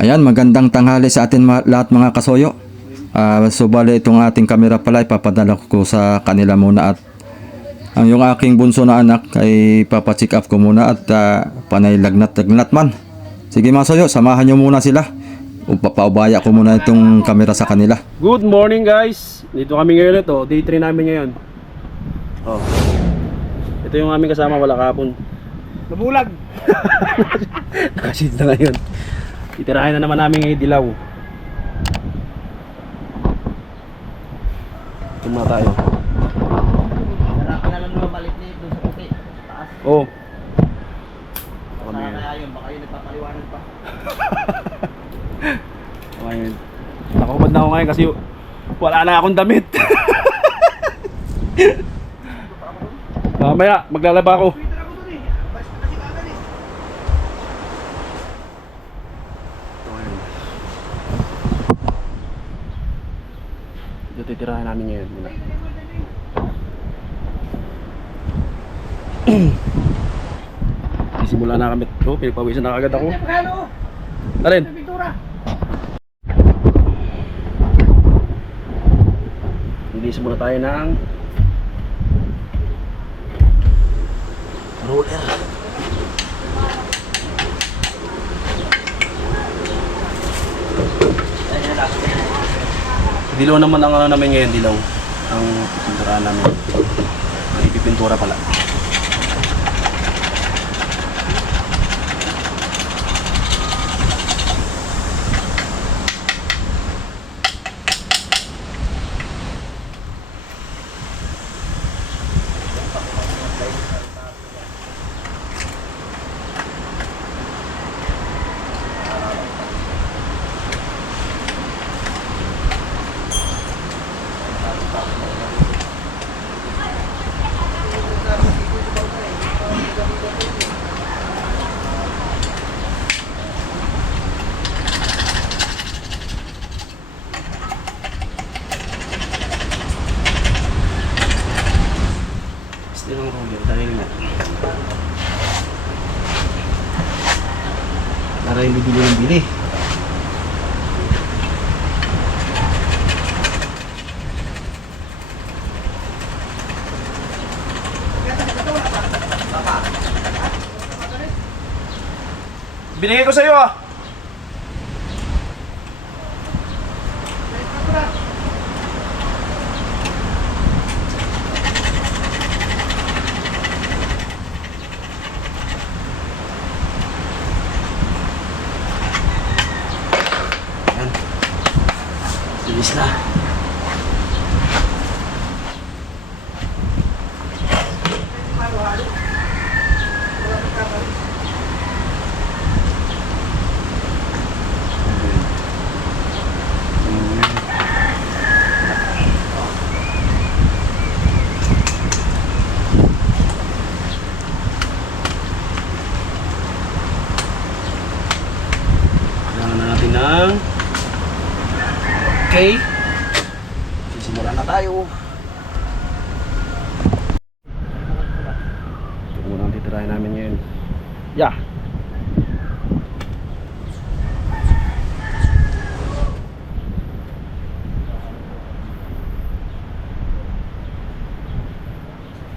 Ayan, magandang tanghali sa atin lahat mga kasoyo. So bali itong ating camera pala ipapadala ko sa kanila muna at ang yung aking bunso na anak ay papacheck up ko muna at panay lagnat man. Sige mga soyo, samahan nyo muna sila. Papaubaya ko muna itong camera sa kanila. Good morning guys. Dito kami ngayon ito, day 3 namin ngayon. Oh. Ito yung aming kasama, wala kapon. Nabulag. Nakasid na ngayon. Itirahin na naman namin ngayon dilaw. Tuma tayo. Harapan na lang naman balik niya doon sa puti. Taas. Oh. Kaya yun, baka yun nagpapaliwanag pa. Ngayon. Nakakubad na ako ngayon kasi wala na akong damit. Mamaya, maglalaba ako. Ito titirahan namin ngayon muna. Simula na kami ito, pinagpawisan na agad ako. Alin? Release muna tayo ng roller. Dilaw naman ang ano namin ngayon, dilaw. Ang pipinturahan namin. Ang ipipintura pala. Gusto ng roller dahil nga para hindi bili ng bili. Binigay ko sa iyo ah. Yan. Bilis na. Kailangan na natin ng okay. Sisimula na tayo. Ito muna ang titirahin namin ngayon. Yeah.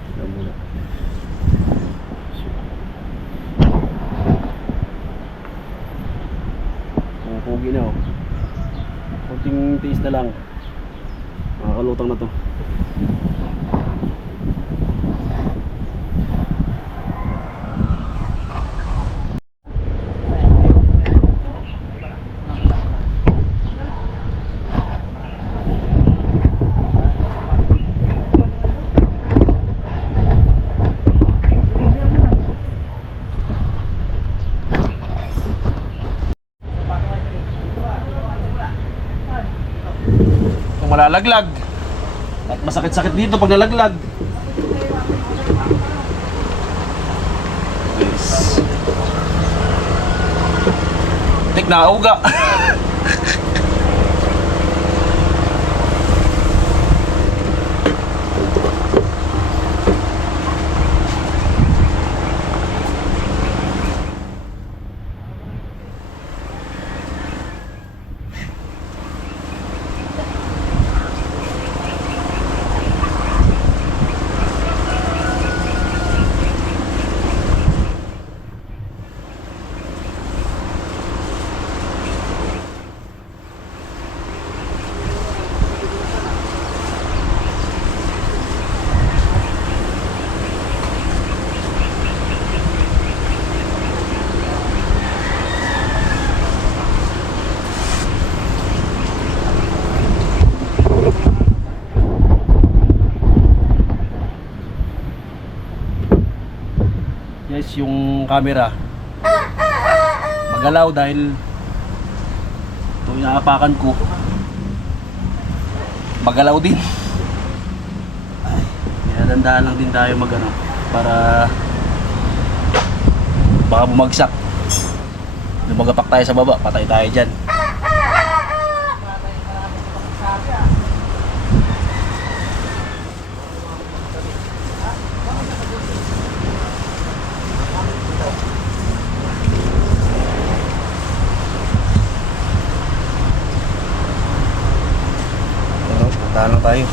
Tignan muna. Pugi na oh. Kunting tiis na lang. Makakalutang na to. Kung malalaglag at masakit-sakit dito pag nalaglag. Yes. Tik na uga. camera magalaw dahil itong inaapakan ko magalaw din. Kaya dandahan lang din tayo magano para baka bumagsak. Lumagapak tayo sa baba, patay tayo dyan. Puntahan lang tayo.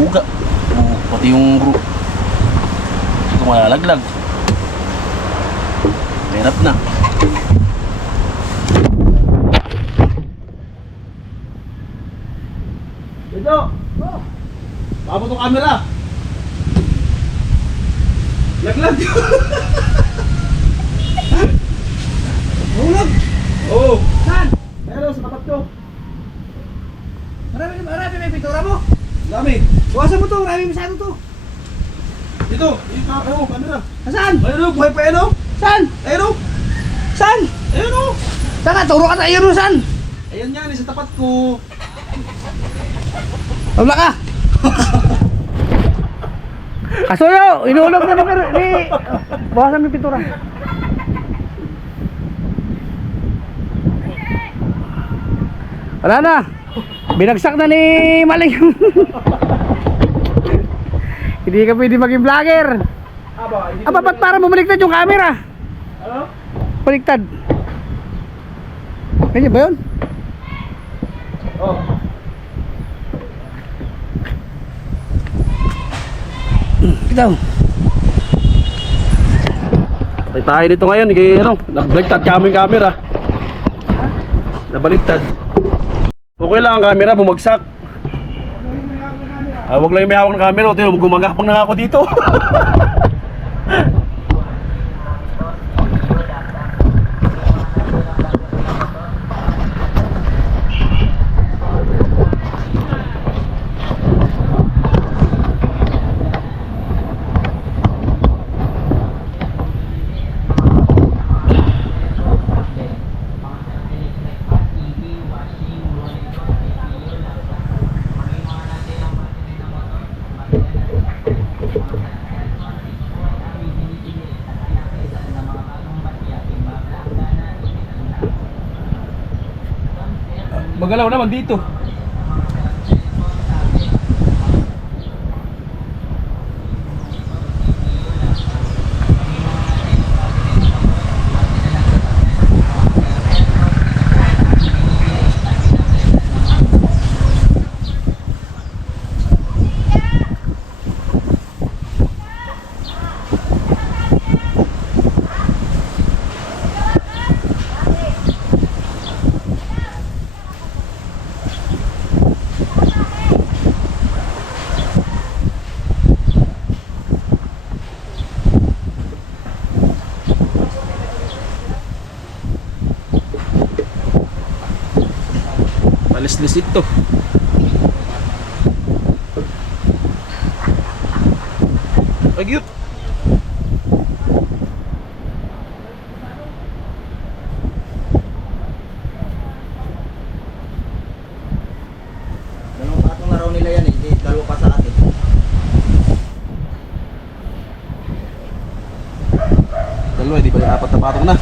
Mahuga. Pati yung group. Hindi ko malalaglag. Hirap na. Ito! Baka mo itong camera! Laglag! Mahulog! Oo! Saan? Meron sa tapat ko. Marami may pintura mo. Dami! Bukasan mo to, marami masyado to. Dito! Yung camera! Saan? Ayun o! Buhay pa yun o! Saan? Ayun o! Saan? Ayun o! Saan ka? Turo ka tayo rin saan? Ayan yan, sa tapat ko. Wala ka. Kasuyo, inuulog na ni bukasan mo yung pintura. Wala na. Binagsak na ni Maling. Hindi ka pwede maging vlogger. Aba, Ba't para bumaliktad yung camera? Ano? Baliktad. Ganyan ba yun? Oh. Ikaw. Patay tayo dito ngayon, ano, nagbaliktad kami yung camera. Nabaliktad. Okay lang ang camera, bumagsak. Wag lang yung may hawak ng camera, o gumagapang na nga ako dito. Magalaw naman dito. Malislis ito. Ay, cute. Dalawang patong araw nila yan eh. Di, dalawa pa sa atin. Dalawa, di ba yung apat na patong na?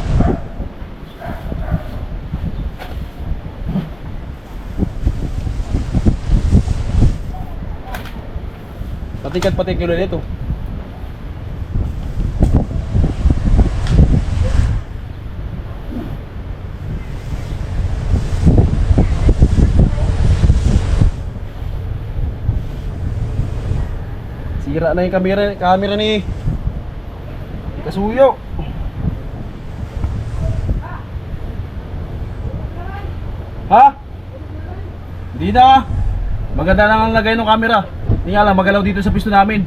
Patikat pati kilo nito. Sira na yung camera ni Kasuyo. Ha? Hindi na. Maganda lang ang lagay ng camera. Hindi nga lang magalaw dito sa pisto namin.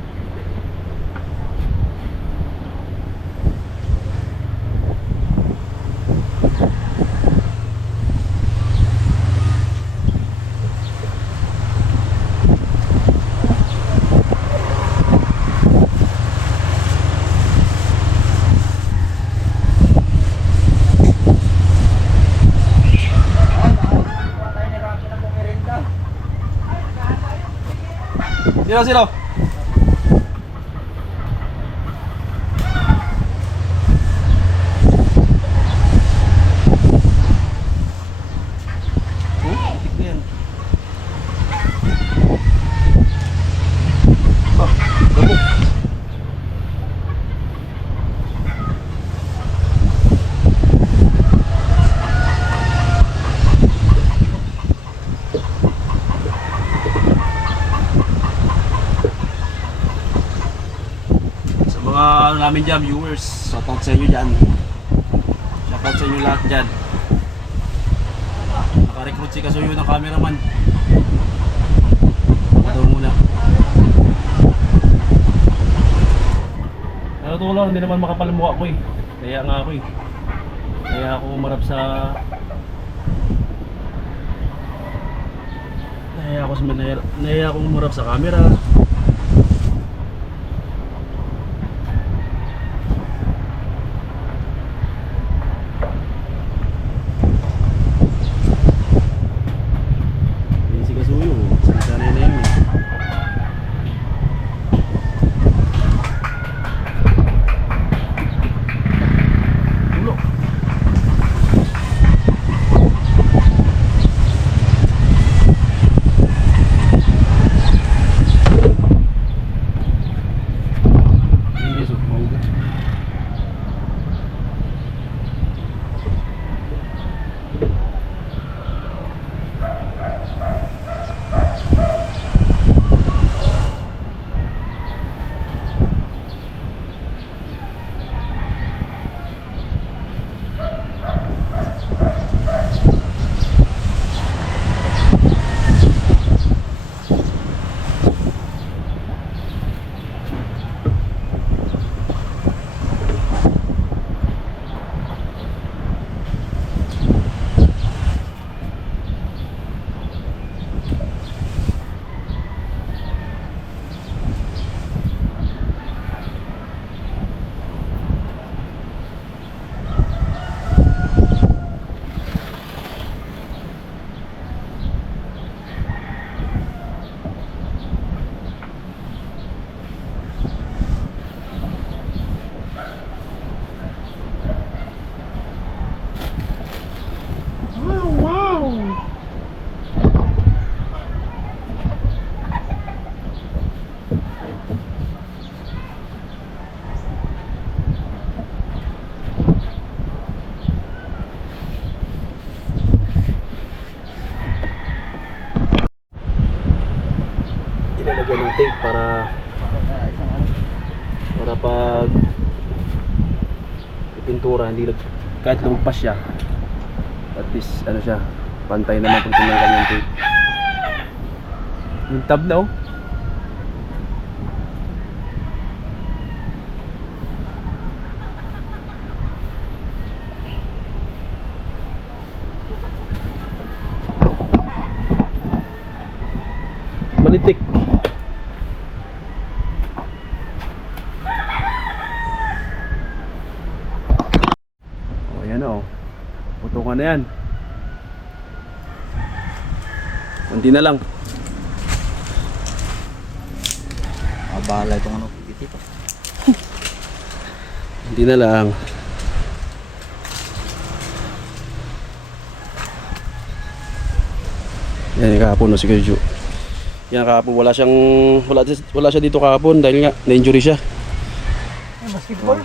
Sino? Mga ano namin dyan, viewers, shoutout sa inyo dyan. Shoutout sa inyo lahat dyan. Naka-recruit si Kasuyo ng cameraman. Daw muna. Ano to lang, hindi naman makapalamuha ko eh. Kaya nga ako eh. Kaya ako umarap sa... Naya ako umarap sa camera. Ilalagyan ng tape para pag ipintura hindi kahit lumagpas siya at least ano siya pantay naman pag tinanggal yung tape. Yung tab na oh. Palitik. Oh, yan o. Putukan na yan. Kunti na lang. Abala itong ano, dito. Kunti na lang. Yan yung kahapon no, si Kuya Ju. Yan kahapon, wala siya dito kahapon dahil nga na-injury siya. Basketball?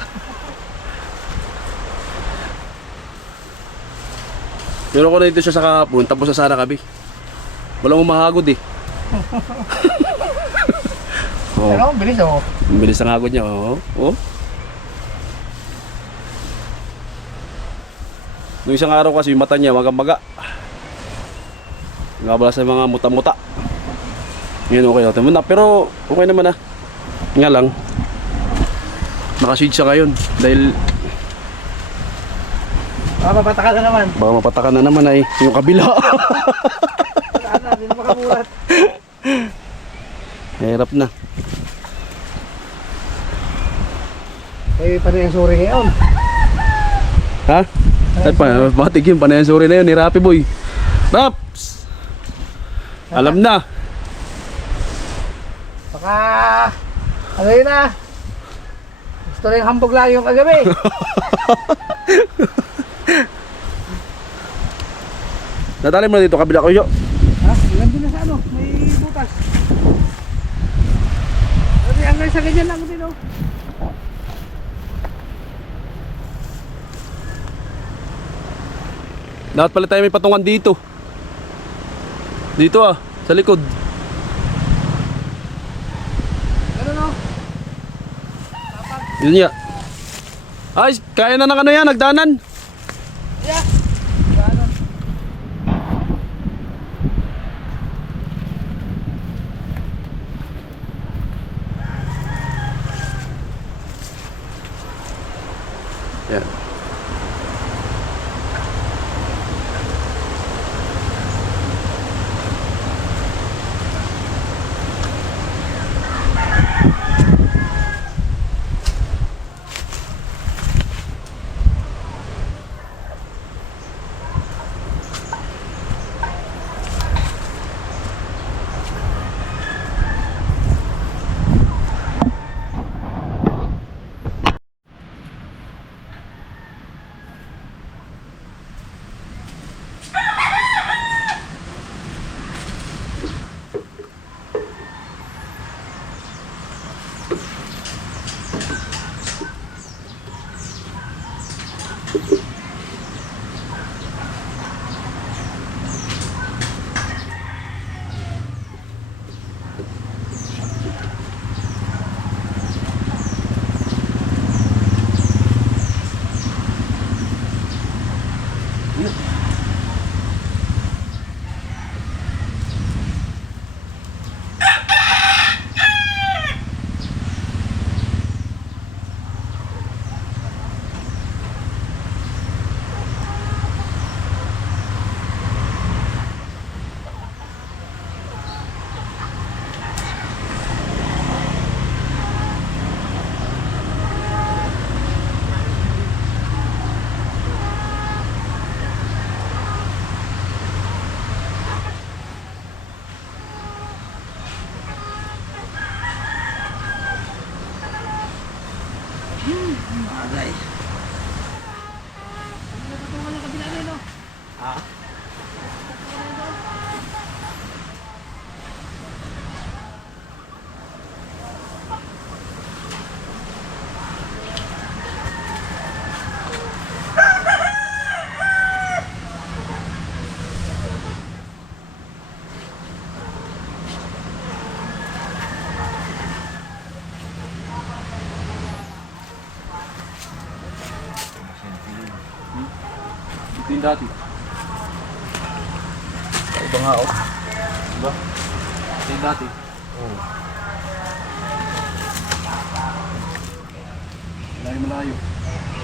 Pero kung nandito siya sa kahapon, tapos sa Sarakabi. Walang umahagod eh. Oh, Pero bilis oh. ang bilis ang hagod niya. Oh. Oh. Nung isang araw kasi yung mata niya maga-maga. Ngabala sa mga muta-muta. Ngayon okay naman na. Pero okay naman na. Nga lang. Nakashade siya ngayon. Dahil Mapataka na naman. baka mapatakan na naman ay yung kabila. Saan na, hindi na makamulat. Hirap na. Eh, paano yung suri ngayon? Ha? At pa, batik yun. Panayan sorry na yun ni Rapi Boy. Raps! Alam na. Baka, ano yun ah? Gusto na yung hambog lang yung kagabi. Natali mo na dito kabila ko yun. Ha? Nandun na sa ano, may butas. Kasi hanggang sa ganyan lang din oh. Dapat pala tayo may patungan dito. Dito ah, sa likod. Ano no? Yun niya. Ay, kaya na ng ano yan, nagdanan. Yeah. Ano? Yan. Agay. Ah. Ito yung dati. Ito nga oh. Diba? Ito yung dati. Oh. Malayo.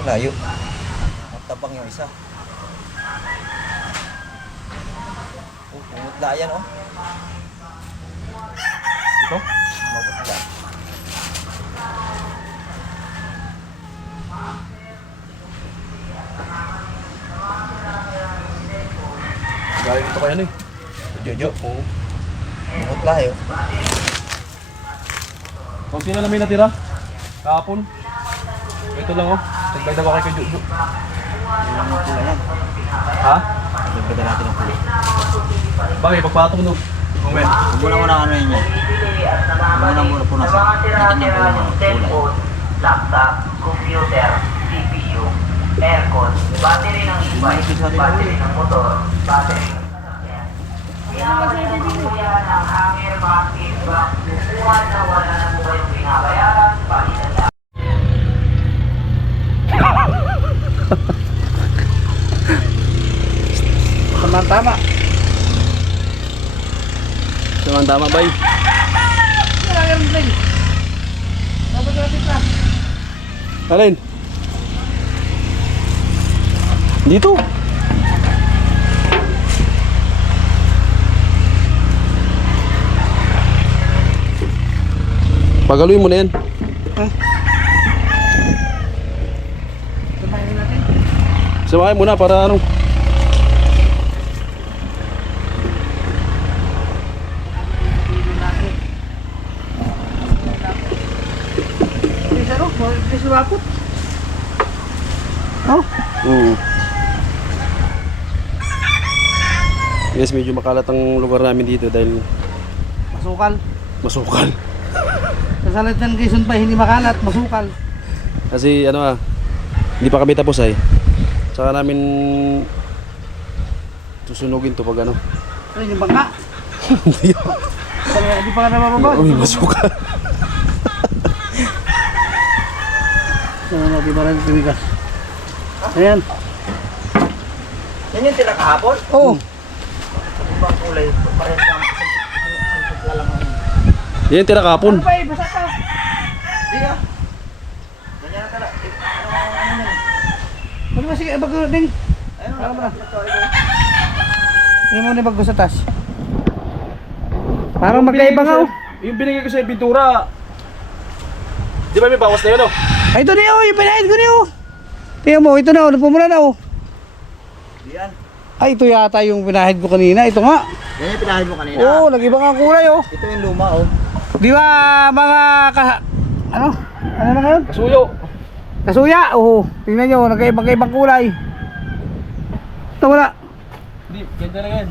Layo. Matabang yung isa. Oh, pumutla yan oh. Ito? Galing ito kaya ni. Jojo. Oo. Bukot layo. Kung sino na may natira? Kahapon. Ito lang oh. Nagbay daw kay Jojo. Ha? Nagpagda natin ang puli. Bakit? Pagpatong no? Moment. Muna ano yun yan. Muna punasan. Itin niya po yung kulay. Laptop, computer, CPU, aircon, battery ng e-bike, battery ng motor, battery ng sasakyan. Pinawala ng kuya ng hanger, bakit, bukuhan na wala na po kayong binabayaran, palitan lang. Tama. Tama bay. Alin? Dito. Pagaluin mo na yan. Samahin mo na para ano. Diswapot. Oh, Yes, medyo makalat ang lugar namin dito dahil masukal. masukal. Sa salit ng Quezon pa hindi makalat, masukal. Kasi ano hindi pa kami tapos ay. Saka namin susunugin to pag ano. Ano yung bangka? Hindi pa ka nabababa. Uy, masukal. Ano, di ba rin tumigas? Ayan. Yan yung tira kahapon? Oo. Ibang kulay, parehas lang isang lang. Yan tira kapon. Ano ba eh, basa ka? Hindi ah. Ganyan na tala. Ano ba sige, bago ding? Ayun, Ano ba? Hindi mo na bago sa tas. Parang magkaiba nga oh. Yung binigay ko sa pintura. Di ba may bawas na yun oh? Ay, ito na oh, yung pinahid ko niyo oh. Tingnan mo, ito na oh, nagpumula na oh. Yan. Ay, ito yata yung pinahid ko kanina, ito nga. Yan yung pinahid mo kanina. Oo, nag-iba nga ang kulay oh. Ito yung luma oh. Di ba mga ano? Ano na ngayon? Kasuyo. Kasuya, oo. Tingnan nyo, nagkaibang kulay. Ito wala. Hindi, ganda na yan.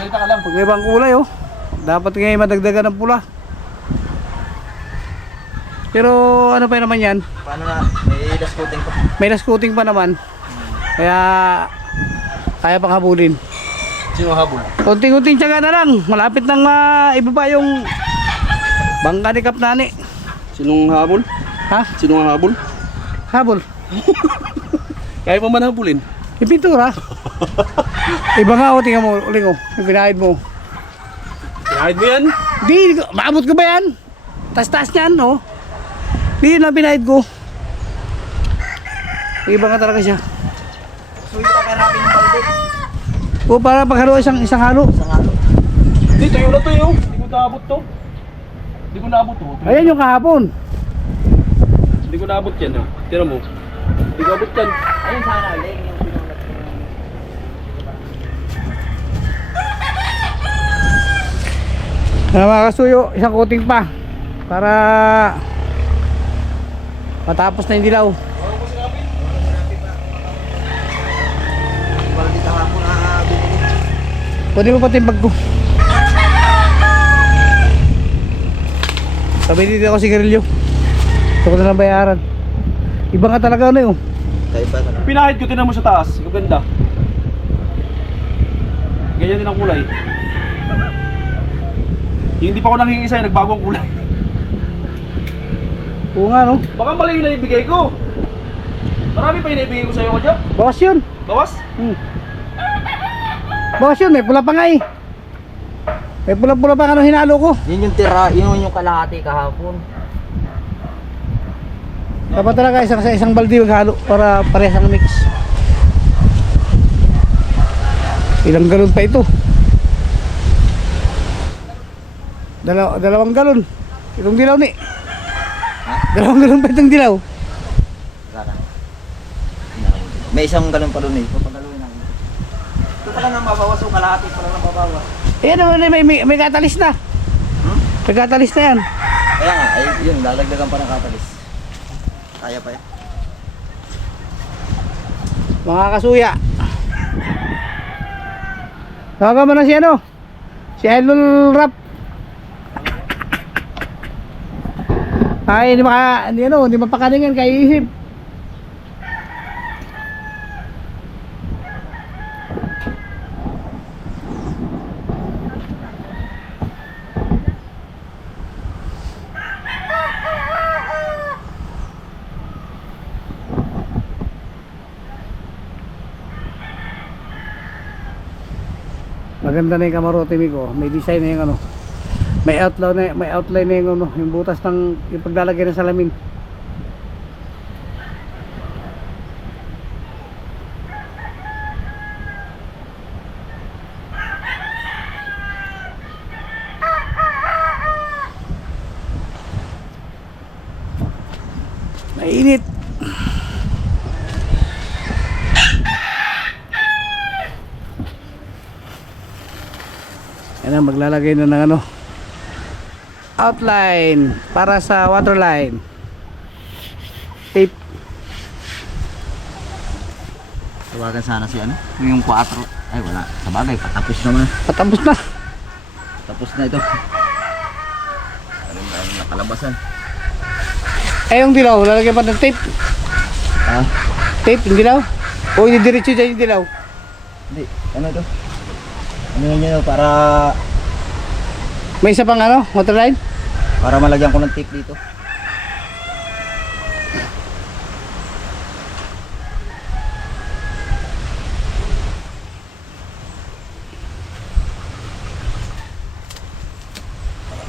Salita ka lang. Pagkaibang kulay oh. Dapat ngayon madagdagan ng pula. Pero ano pa naman yan? Paano na? May last coating pa. May last coating pa naman. Kaya kaya pang habulin. Sino habol? Kunting-kunting tiyaga na lang. Malapit nang ibaba yung bangka ni Kapnani. Sinong habol? Ha? Sinong habol? Habol. Kaya pa man habulin. Yung pintura. Iba nga oh, tingnan mo. Uling oh. Yung pinahid mo. Pinahid mo yan? Di, maabot ko ba yan? Tas-tas niyan oh. Di yun ang pinahid ko. Iba nga talaga siya. So ito ka natin yung balde. O para paghalo isang halo. Isang ano. Dito yun na to yun. Hindi ko naabot to. Hindi ko naabot to. Ayan yung kahapon. Hindi ko naabot yan. Oh. Tira mo. Hindi ko abot yan. Ayun sana ulit yung pinulat. Mga kasuyo, isang coating pa. Para matapos na yung dilaw. Balde kahapon na binili. Pwede mo pati yung bag ko. Sabi dito ako sigarilyo. Gusto ko na lang bayaran. Iba nga talaga ano yun. Kaya ba talaga? Pinahid ko, tinan mo sa taas. Ang ganda. Ganyan din ang kulay. Yung hindi pa ako nangingisay, nagbago ang kulay. Oo nga no. Baka mali yung naibigay ko. Marami pa yung naibigay ko sa'yo ko dyan. Bawas yun. Bawas? Bawas yun, may pula pa nga eh. May pula-pula pa ano hinalo ko. Yun yung tira, yun yung kalahati kahapon. Dapat talaga isang balde maghalo para parehas ang mix. Ilang galon pa ito? Dalawang galon. Itong dilaw ni. Dalawang galon pa itong dilaw. May isang galon pa doon eh. Papagaluin namin. Ito pala nang babawas o kalahati pala nang babawas. Ayan naman, may katalis na. May katalis na yan. Kaya nga, ay yun, lalagdagan pa ng katalis. Kaya pa yan. Mga kasuya. Tawagan mo na si ano? Si Idol Rap. Ay, hindi mapakalingan kay Ihip. Maganda na yung kamarote ko. May design na yung ano. May outline na yung ano, yung butas ng yung paglalagay ng salamin. Mainit. Yan, maglalagay na ng ano, outline para sa waterline. Tape. Tawagan sana si ano? Yung 4. Ay wala. Sabagay, patapos naman. Patapos na. Tapos na ito. Ano na yung nakalabasan? Eh, yung dilaw, lalagyan pa ng tape. Ah, Tape, yung dilaw. O, hindi diretso dyan yung dilaw. hindi. Ano ito? Ano yun yun? Para May isa pang ano, waterline. malagyan ko ng tape dito.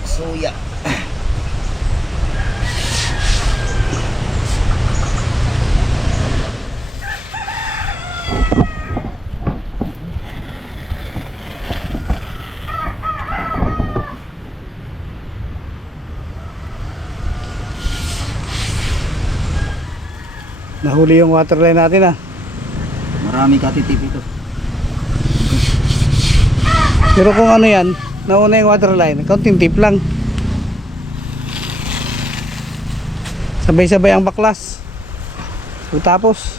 Suya. Nahuli yung waterline natin ah. Marami katitip ito. Pero kung ano yan, nauna yung waterline, kaunting tape lang. Sabay-sabay ang baklas. Tapos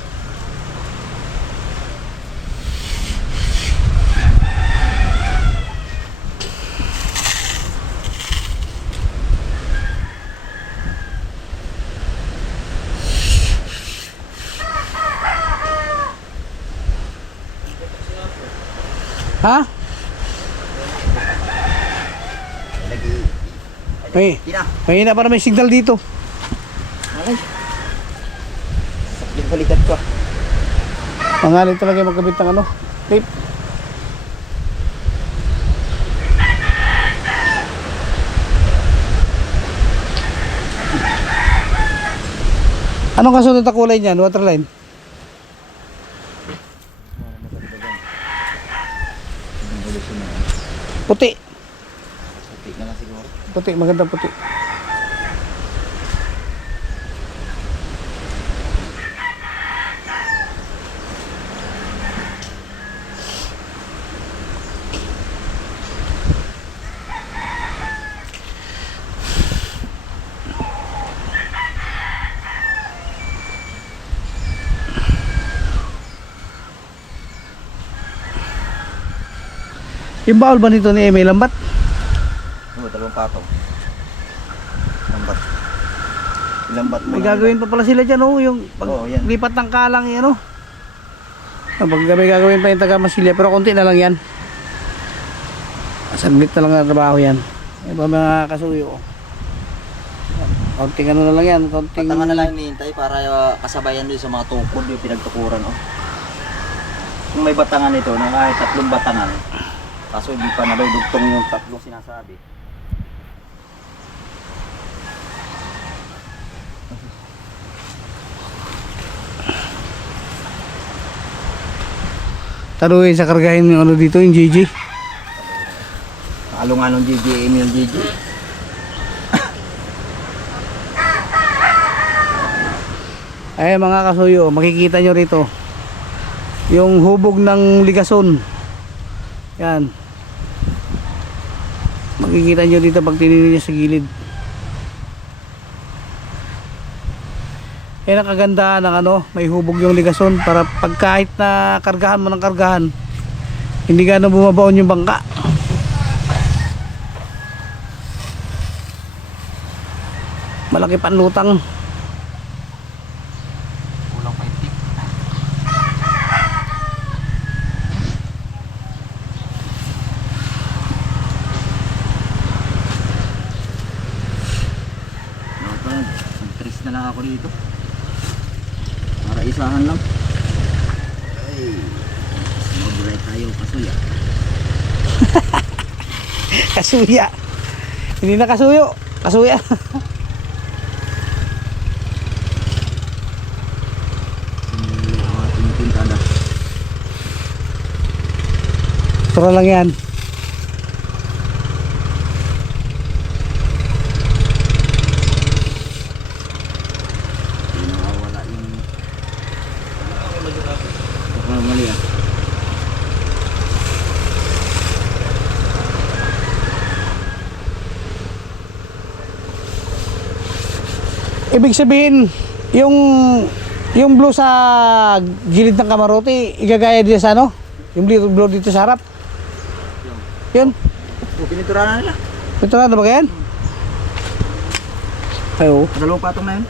ha? May para may signal dito. Ay. Sakit balikat ko. Pangalan talaga yung magkabit ng ano, tape. Anong kasunod na kulay niyan, waterline? Puti. Puti na lang siguro. Puti, magandang puti. Yung bawal ba nito ni may lambat? Oo, 2 patong. Lambat. Lambat mo. May gagawin pa pala sila dyan, oh, yung Oo, yan. lipat ng kalang yan, oh. Pag may gagawin pa yung taga Masilya, pero konti na lang yan. Saglit na lang na trabaho yan. Yung ba mga kasuyo, oh. Konting ano na lang yan, konting... Patangan na lang hinihintay para kasabayan doon sa mga tukod yung pinagtukuran, oh. Kung may batangan ito, na kahit 3 batangan, kaso hindi pa nadudugtong yung 3 sinasabi. Taruhin sa kargahin yung ano dito, yung GG. Talo nga nung GGM yung GG. Ay mga kasuyo, makikita nyo rito yung hubog ng ligason. Yan. Makikita nyo dito pag tinignan nyo sa gilid. Yan ang kagandahan ng ano, may hubog yung ligason para pag kahit na kargahan mo ng kargahan, hindi ka na bumabaon yung bangka. Malaki panlutang. Kulang pa yung tip. Nag-tris na lang ako dito. Para isahan lang. Ay, mag-right tayo kasuya. Kasuya. Hindi na kasuyo. Kasuya. Tintintada. Turo lang yan. Nawawala yung... Baka mali ah. Ibig sabihin, yung blue sa gilid ng kamarote, igagaya din sa ano? Yung blue dito sa harap. Yun. Piniturahan na nila. Ito na ba yan? Ayo. Dalawang patong na yun.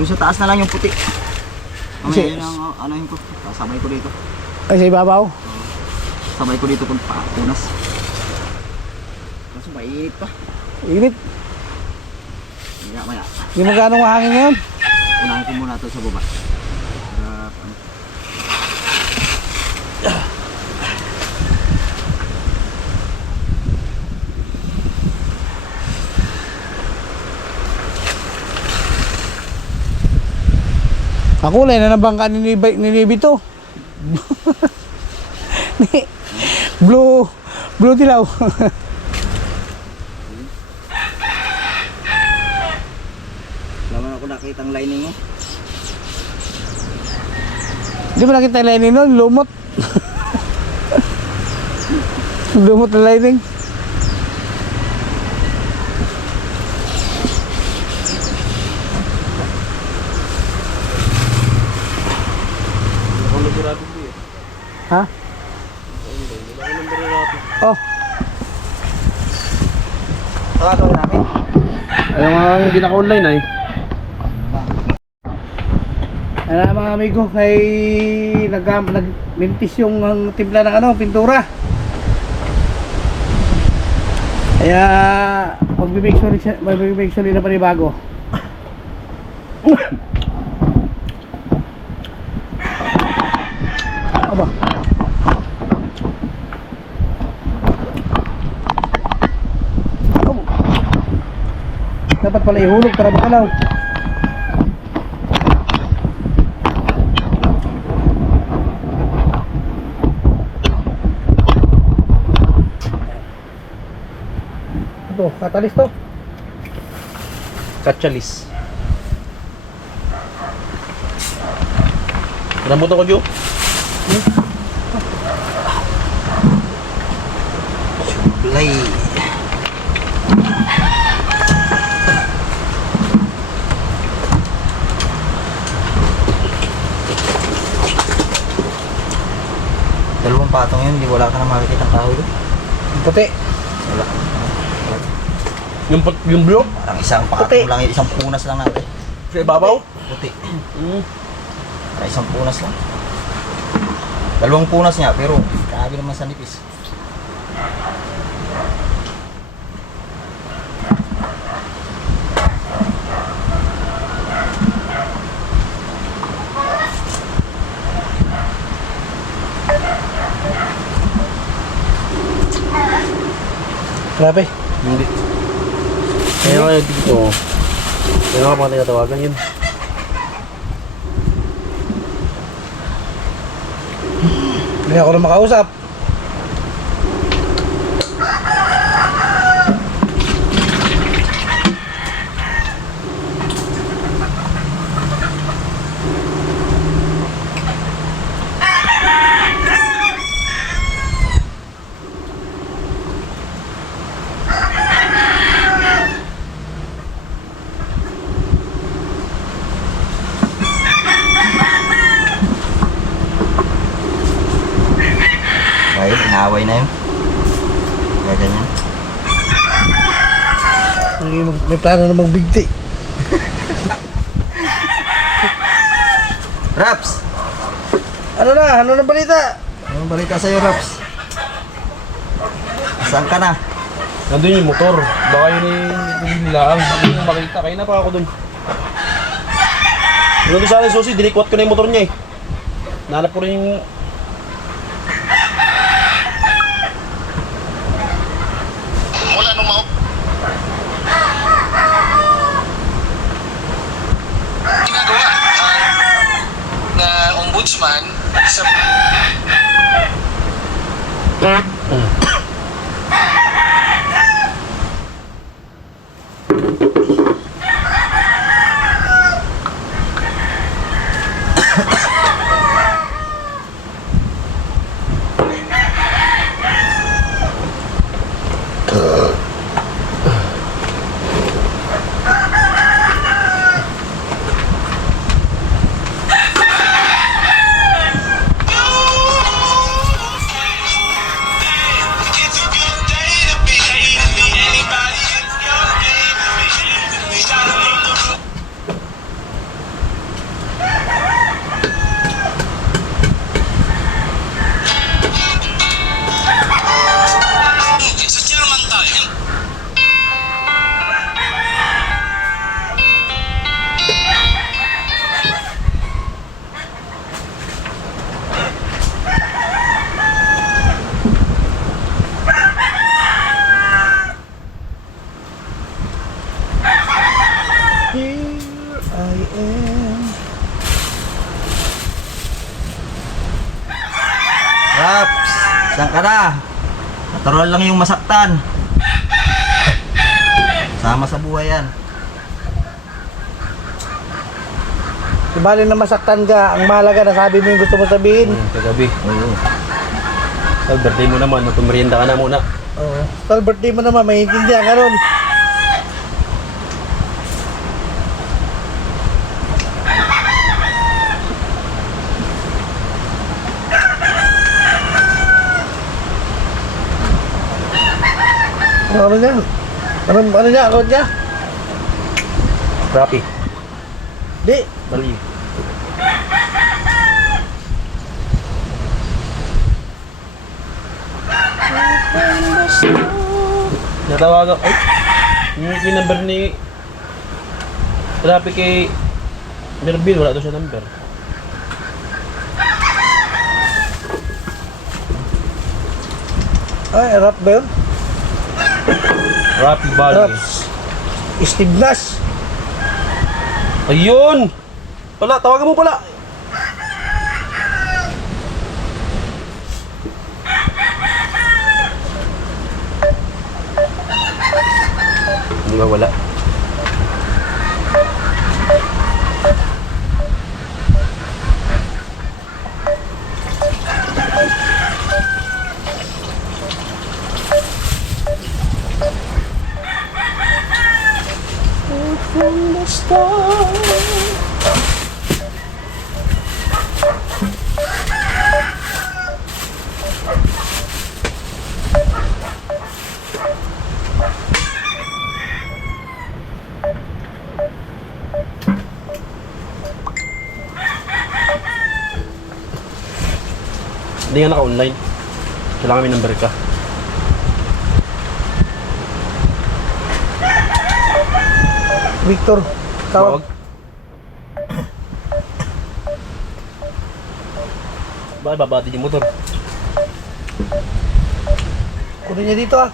Yung sa taas na lang yung puti. Mamaya Kasi- yun ang ano yun ko. Sabay ko dito. Ay, sa ibabaw. Sabay ko dito kung pakunas. Kaso mainit pa. Init. Maya. Hindi mo ganong mahangin ngayon. Unahin ko muna ito sa baba. Para ano. Kakulay na ng bangka ni Nibito. Blue dilaw. Laman ako nakita ang lining mo. Hindi mo nakita yung lining nun, lumot. Lumot na lining. Ha? Oh, Tawagin namin. Ayaw nga hindi naka-online ay. ano mga amigo, ay nagmintis yung timpla ng ano, pintura. Kaya magbibig sure na panibago. Aba. Oh. Dapat pala ihulog para makalaw. Ito, katalis to. Katchalis. Pinambuto ko, Jo. Sublay. Dalawang patong yun, di wala ka na makikita ang kahoy doon. Puti. Wala. Yung blue? Parang isang patong Puti. lang, isang punas lang natin. Sa ibabaw? Puti. Parang isang punas lang. Dalawang punas niya, pero grabe naman sa nipis. Grabe. Hindi. Kaya nga dito. Kaya nga pa tinatawagan yun. Hindi ako na makausap. Ganyan. May plano na magbigti. Raps! Ano na? Ano na balita? Anong balita sa'yo, Raps? Saan ka na? Nandun yung motor. Baka yun yung nilaang. Hindi mo makita. Kaya na pa ako dun. Nandun sa akin susi, dinikwat ko na yung motor niya eh. Nahanap ko rin yung... Mula nung ginagawa na ombudsman sa sa chairman tayo. Raps! Saan ka na? Natural lang yung masaktan. Sama sa buhay yan. Di bali na masaktan ka. Ang mahalaga na sabi mo yung gusto mo sabihin. Kagabi. Oo. Sa birthday mo naman, magpumerienda ka na muna. Oo. Tal birthday mo naman, may intindihan ka ron. Ano niya? Ano niya? Ako niya? Rapi. Di. Bali. Natawagan. Ay! Yung number ni Rapi kay Mervin, wala daw siya number. Ay, rap ba yun? Rapi Bali. Raps. Steve Nash. Ayun! Pala, tawagan mo pala! Hindi ba wala? Hindi nga naka-online. Kailangan may number ka. Victor. Tawag. Tawag. Bakit babati yung motor? Kunin niya dito ah.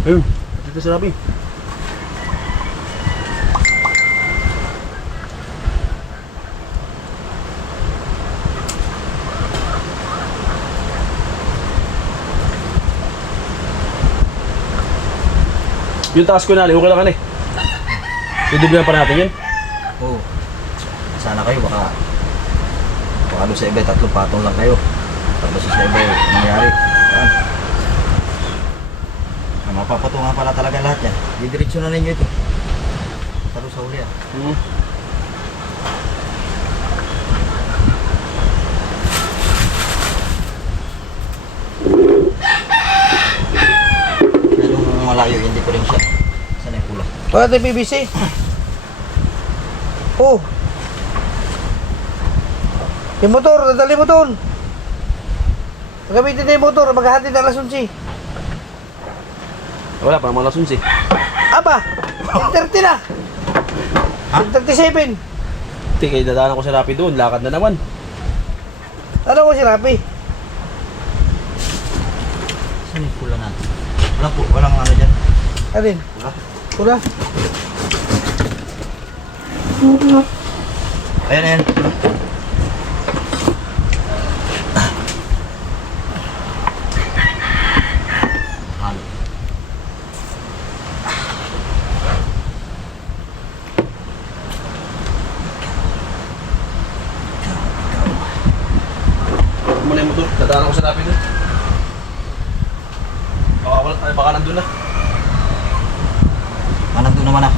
Ayun, dito sa Rapi. Yung taas ko na, okay lang ka na eh. Dudugyan pa natin yun. Oo. Sana kayo baka doon sa iba, 3 patong lang kayo. Tapos sa iba, nangyari. Yan. Mapapatungan pala talaga lahat yan. Didiretso na ninyo ito. Taro sa uli yan. Medyo malayo yung diferensya. Saan yung pula? Wala tayo PVC. Oh. Yung motor, nadali mo doon. Gamitin na yung motor, maghahatid ng lasunsi. Wala pa mga lasons eh. Aba, 10:30 na. 10:37. Hindi, kaya dadaanan ko sa Rapid doon. Lakad na naman. Ano ko si Rapi? Saan yung pula natin? Walang ano dyan. Alin? Pula? Ayan, ayan. Halo. Huwag mo na yung motor. Dadaanan ko sa Rapid doon. Baka nandun na. Nandun naman ah.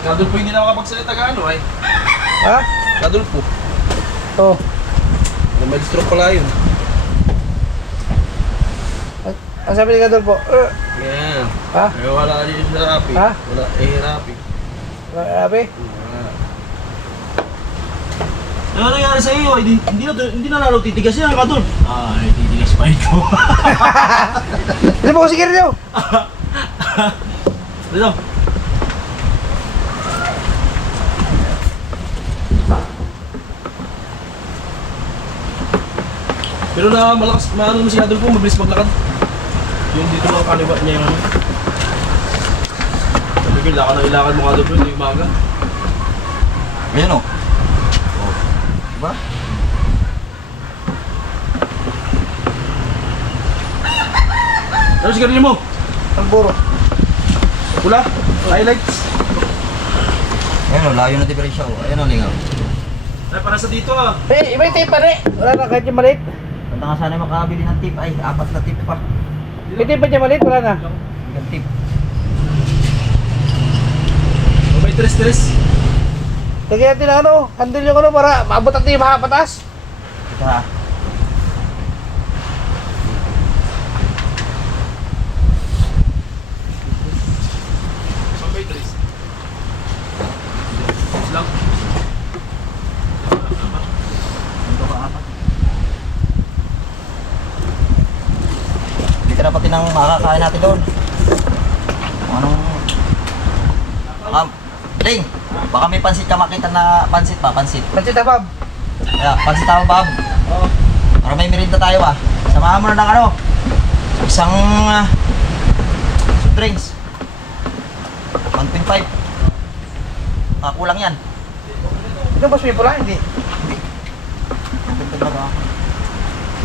Si Kadulpo hindi na makapagsalita ka ano ay. Ha? Kadulpo. Oh. May stroke pala yun. Ang sabi ni Gadol po? Yan. Ha? Eh, wala dito sa Rapid. Ha? Wala Rapid. Rapi? Ano nangyari sa iyo? Hindi na lalo titigas yan, Kadul. Titigas pa ito. Ano po si Kiryo? Dito. Pero na malakas, maano na si Kadul po, mabilis maglakad. Yung dito lang kaliwa niya yung ano. Sabi ko, ilakad mo Kadul po, hindi umaga. Ayan o. Diba? Ano sigarilyo mo? Ang buro. Pula? Highlights? Ayan o, layo na diferensya o. Ayan o, lingaw. Ay, para sa dito ah. May tape pa rin. Wala na kahit yung maliit. Punta nga sana makabili ng tip. Ay, 4 na tip pa. May tape pa dyan maliit. Wala na. Yung tip. May tres-tres. Lagyan natin ng ano. Handle yung ano para maabot natin yung mahapatas. Ito ha. May tres. Lang. Ito pa apat. Dito na pati ng makakain natin doon. Kung anong... Ling! Baka may pansit ka makita na pansit pa, pansit. Pansit na Bob. Kaya, pansit tawang Bob. Oo. Para may merinda tayo ah. Samahan mo na ng ano. Isang soft drinks. 1.5. Kulang yan. Ito ba may pula? Hindi. Hindi. 1.5 na ba?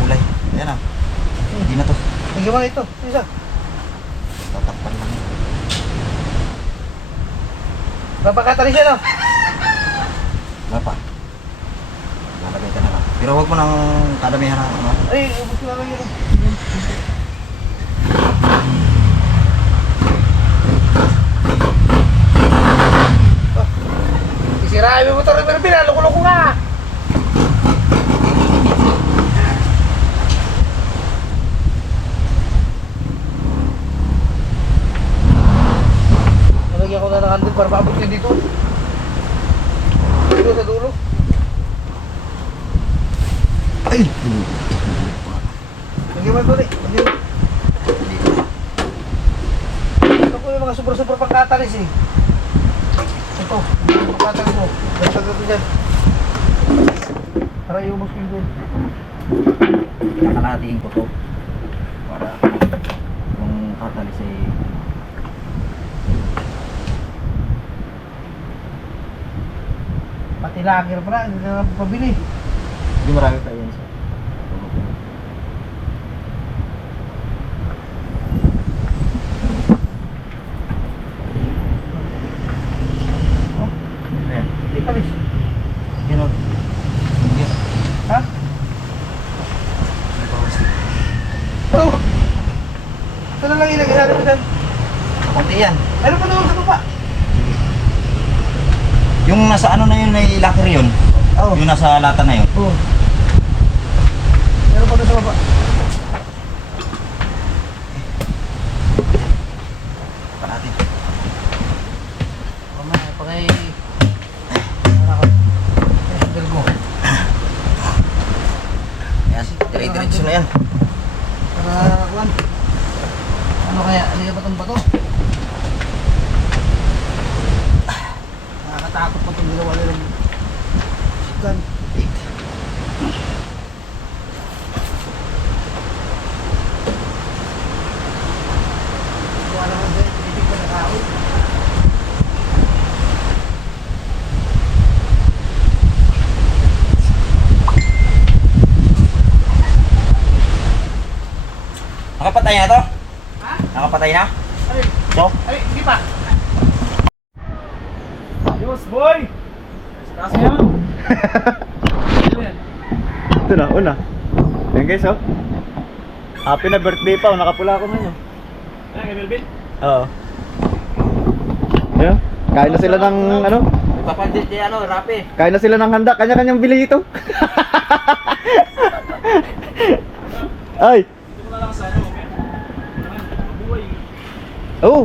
Kulay. Ayan ah. Hindi na to. Lagyan mo na ito. Isa. Tatakpan lang. Papakatali siya no? Wala pa. Lalagay ka na lang. Pero huwag mo nang kadamihan ng ano. Ay, ubus ko na lang yun. Isirahin mo motor. Pero pinaloko-loko nga. Nalagyan ko na ng handle para maabot niya dito. Dito sa dulo. Ay! Lagyan mo ito ulit. Ito po yung mga super pangkatalis eh. Ito, yung pangkatalis mo. Dagdag ito dyan. Para iubos ko yung doon. Nakalahatiin ko to. Para kung katalis ay Pati lager pala, hindi na pabili. hindi marami pa yan siya. Ayan. Hindi palis. Yun o. Yun. Ha? Ito. Ito na lang Ano pa dyan? Konti yan. Ano pa doon sa baba? Yung nasa ano na yun, ay locker yun. Oo. Yung nasa lata na yun. Oo. Ano pa doon sa baba? Pa natin. Mamaya, pagay... Ano ka? Sandal mo. Yan, dire-diretso na yan. Para, Juan. Ano kaya? Ano ba itong bato? Nakakatakot pa itong ginawa nilang chicken. Kung ano nga sa'yo, titig ka na kahoy. Nakapatay na to? Ha? Nakapatay na? Ay, So? ay, hindi pa. Ito na, una. Yan guys, oh. Happy na birthday pa, oh. Nakapula ako ngayon. Ay, Melvin. Oo. Ayan. Kain na sila ng ano? Papandit di ano, rapi. Kain na sila ng handa. Kanya-kanyang bili ito. Ay. Hindi mo na lang sana, okay? Buhay. Oh.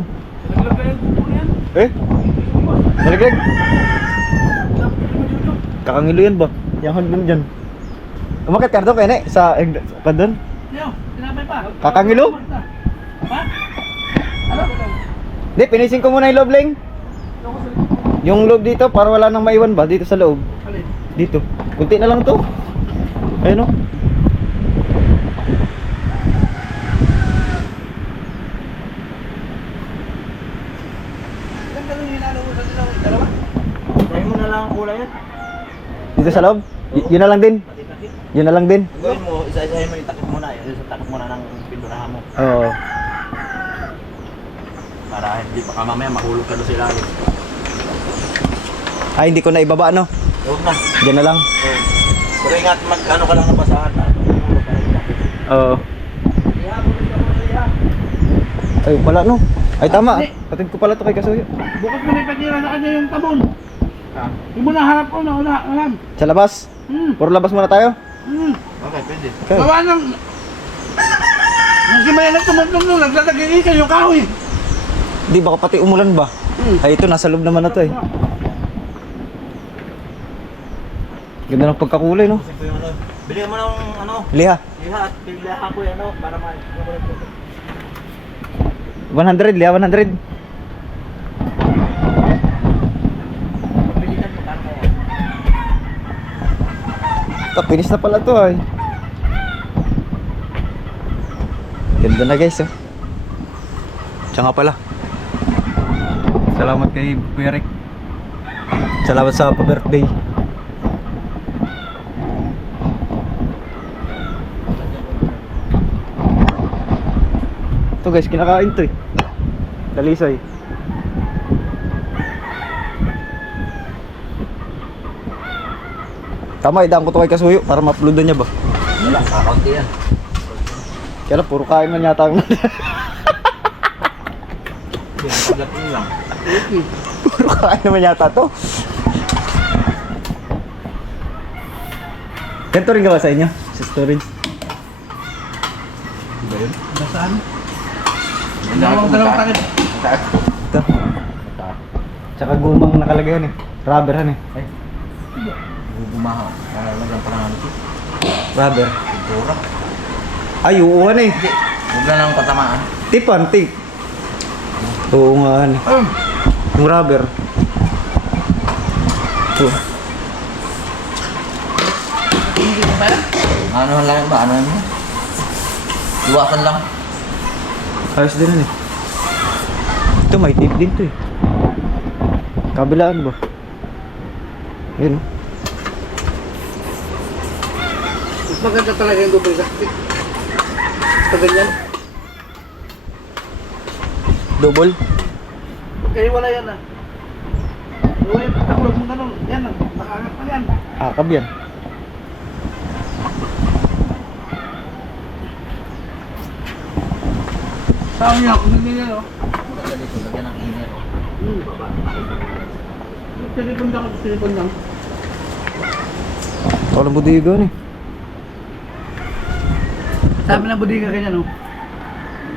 Naglag ka yung buko na yan. Eh. Nalaglag. Kakangilo yan ba? Yang hanggang dyan. Umakit ka doon kaya sa doon? Yo, tinapay pa. Kakangilo? Pa? Ano? Hindi, pinisin ko muna yung loob lang. Yung loob dito para wala nang maiwan ba dito sa loob. Alin? Dito. Kunti na lang to. Ayun, oh. Ilan ka nung hinalamusan nila? Dalawa? Tayo mo na lang ang kulay yan. Dito sa loob. Yun na lang din. Yun na lang din. Gawin mo, isa-isahin mo yung takip muna. Yung takip muna ng pinturahan mo. Oo. Para hindi pa ka mamaya mahulog ka doon sila. Ay, hindi ko na ibaba, no? Huwag na. Diyan na lang. Pero ingat, mag-ano ka lang ng basahan. Mahulog ka rin. Oo. Ay, pala, no? Ay, tama. Patid ko pala to kay Kasuyo. Bukas mo na ipatira sa kanya yung tabon. Yung muna harap ko na ulam. Sa labas. Puro labas muna tayo. Okay, pwede. Okay. Gawa ng... Yung si Mayan na tumutong nung naglalagay ka yung kahoy. Di, baka pati umulan ba? Ay, ito, nasa loob naman na to eh. Ganda ng pagkakulay, no? Kasi ko yung ano. Bili mo ng ano. Liha. Liha at liha ko yung ano. Para ma... 100, liha 100. Pagbilitan mo, kano kaya? Ito, finish na pala to ay. Ganda na guys, oh. Siya nga pala. Salamat kay Kuya Rick. Salamat sa pa-birthday. Ito guys, kinakain to eh. Dalisay. Tama, idaan ko to kay Kasuyo para ma-upload niya ba? Wala, kakaunti yan. Kaya lang, puro kain man yata ang Yan, pagdating lang. puro kain naman yata to. Ganito rin gawa sa inyo? Sa storage? Basaan? Dalawang takip. Ito. Tsaka gumang nakalagay yan eh. Rubber yan eh. Ay, Gumahaw. Lagyan pa ng ano. rubber. Pintura. Ay, uuwan eh. Huwag na lang patamaan. Tipan, tip. Oo nga yan eh. Yung rubber. Ito. Ano lang yan ba? Ano yan mo? Iwasan lang. Ayos din yan eh. Ito, may tape din to eh. Kabilaan ba? Ayun oh. Mas maganda talaga yung double gasket. Sa ganyan. Double. Kaya wala yan ah. Wala yung pagkakulog mo ganun. Yan ah. Nakaangat pa yan. Akab yan. Saan niya? Kung hindi niya, no? Maganda dito, lagyan ng inner. Oh. Telepon lang. Walang budigo ni. Sabi ng budiga kanya, no?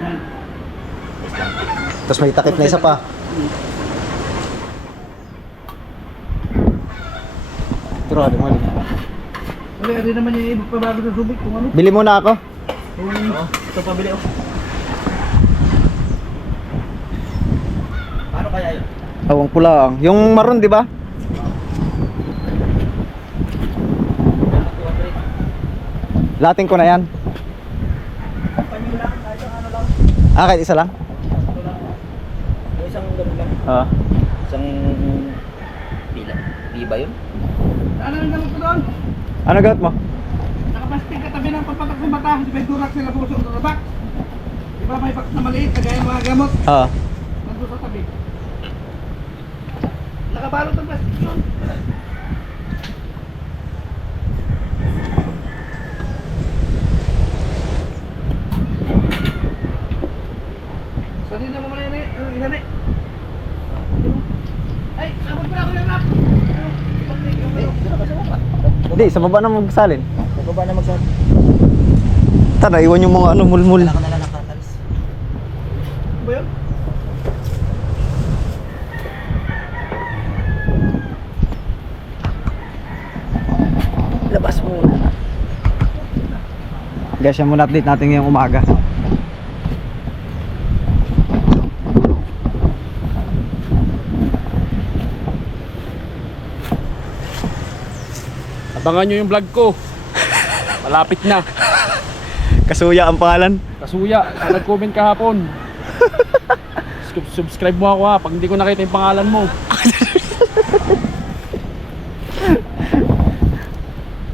Yan. Tapos may takip na isa pa. Grabe mo. Wala rin naman yung ipagpabago sa subik kung ano. Bili muna ako. Ito pabili oh. Paano kaya yun? Awang pula. Yung maroon, di ba? Lating ko na yan. Ah, kahit isa lang? Yung isang ganun lang. Ah. Isang pila. Piba yun? Ano yung gamot ko doon? Ano gawat mo? Nakapasting katabi ng papatak ng mata. Di ba yung durak sila puso ng rabak? Di ba may box na maliit, kagaya ng mga gamot? Ah. Nandun sa tabi. Nakabalot ang plastic yun. Saan na mo muna yun eh? Ano yun eh? Ay, sabot mo na ako yung rap! Hindi, sa baba na magsalin. Nagbaba na magsabi. Tara, iwan yung mga ano, mulmul. Wala ka na lang nakatalis. Ano ba yun? Labas muna. Guys, yan muna update natin ngayong umaga. Abangan nyo yung vlog ko. Malapit na. Kasuya ang pangalan. Kasuya, sa nag-comment kahapon. Subscribe mo ako ha, pag hindi ko nakita yung pangalan mo.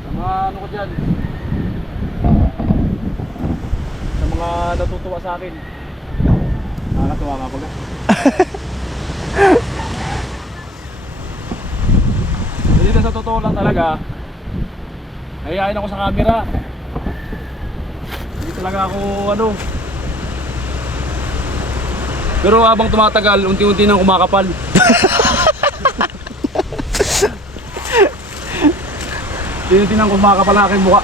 Sa mga ano ko dyan. Sa mga natutuwa sa akin. Nakakatuwa nga pag. Dito sa totoo lang talaga. Nahihayin ako sa camera. Hindi talaga ako ano. Pero habang tumatagal, unti-unti nang kumakapal. Unti-unti nang kumakapal ang aking mukha.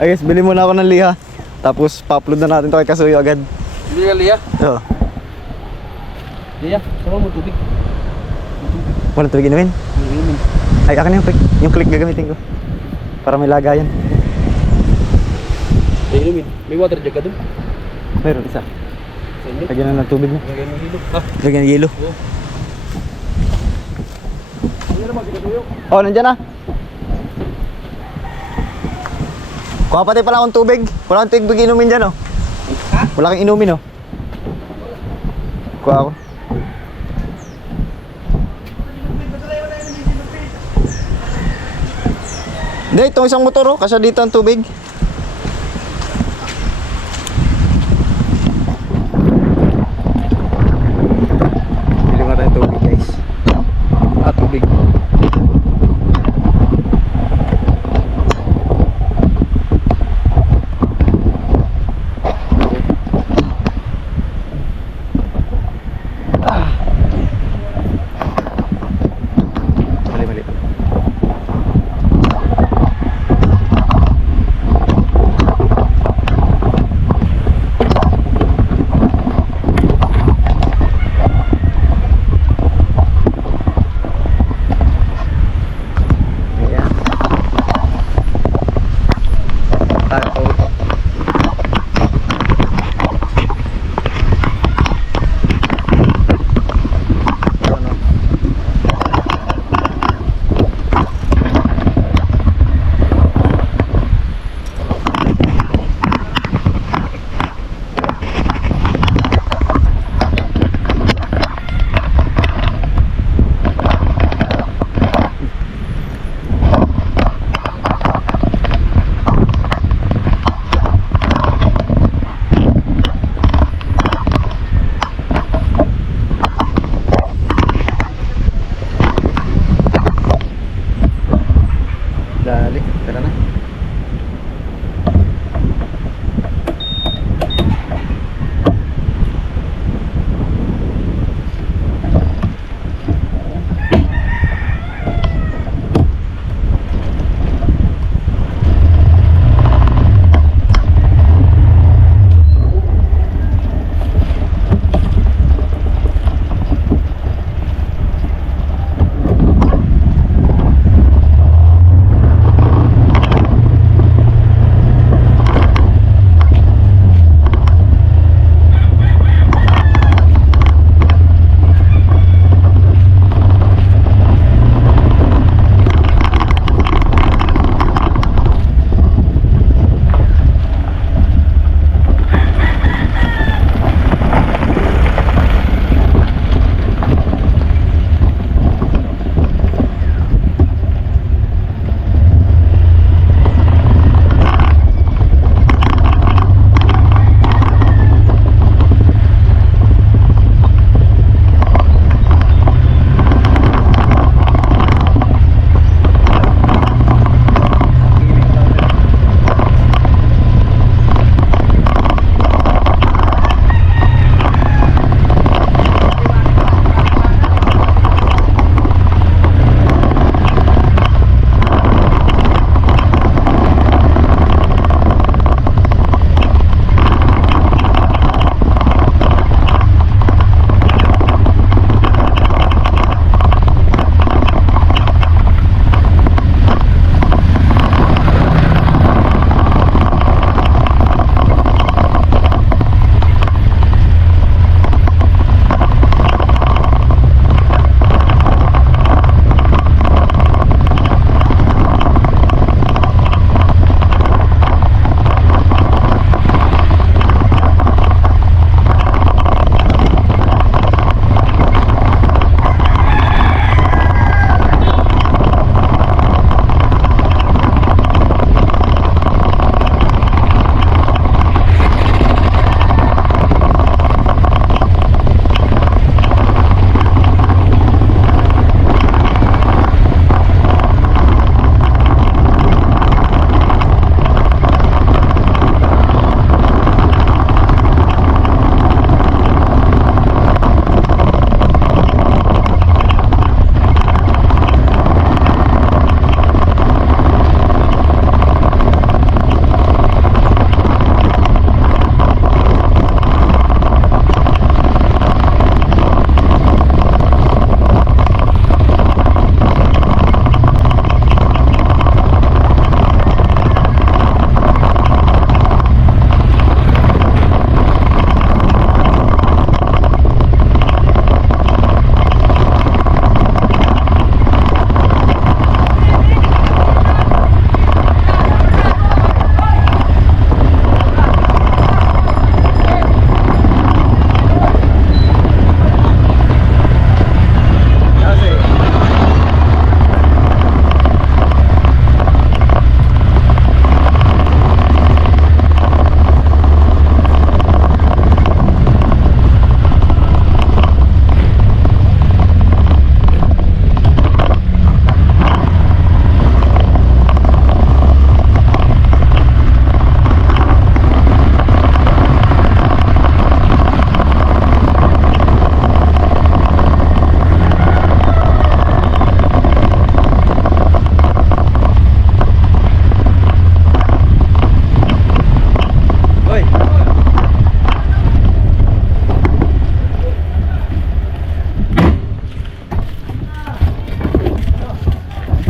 Ay guys, bili muna ako ng liha. Tapos pa-upload na natin to kay Kasuyo agad. Hindi ka Lia? Oo. Lia, sama mo tubig. Walang tubig inumin. Ay, akin yung click. Yung click gagamitin ko. Para may lagayan. Inumin. May water jug ka dun? Meron isa. Sa inyo? Lagyan na ng tubig mo. Lagyan ng hilo. Ha? Lagyan ng yelo. Ano naman, sigatuyo? Oh, nandyan na. Kuha pati pala akong tubig. Wala akong tubig inumin dyan, oh. Wala kang inumin, oh. Kuha ako. Hindi, itong isang motor, oh. Kasi dito ang tubig. Bili nga tayo tubig, guys. Tubig. Mali.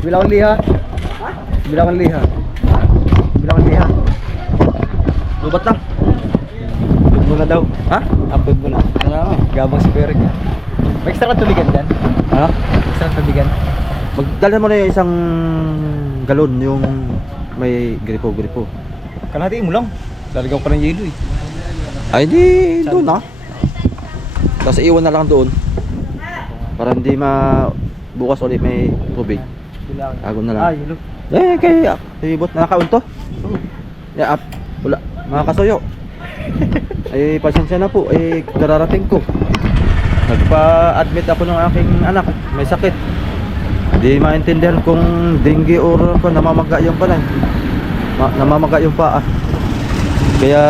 Bilangan liha. Bilangan liha. Bilangan liha. Lubat lang. Upload mo na daw. Ha? Upload mo na. Gabang si Perek. May extra kang tubigan dyan. Ha? Extra kang tubigan. Magdala mo na yung isang galon, yung may gripo-gripo. Kalahati mo lang. Lalagaw pa ng yelo eh. Ay, di doon na. Tapos iwan na lang doon. Para hindi bukas ulit may tubig. Agon na lang. Yelo. Ibot na nakaon to. Yeah, wala. Mga kasoyo. Ay, pasensya na po. Kararating ko. Nagpa-admit ako ng aking anak. May sakit. Hindi maintindihan kung dengue or namamaga yung pala. Namamaga yung paa. Kaya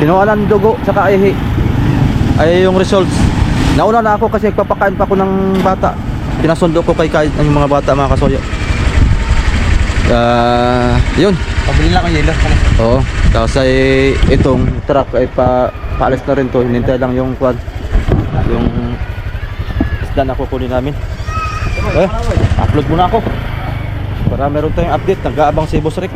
kinuha ng dugo saka ihi. Ay yung results. Nauna na ako kasi nagpapakain pa ako ng bata. Pinasundo ko kay yung mga bata, mga kasoyo. Yun. Pabili lang ang yelo. Oo. Tapos ay itong truck ay paalis na rin to. Hinintay lang yung quad. Yung isda na kukunin namin. Upload muna ako. Para meron tayong update. Nag-aabang si Boss Rick.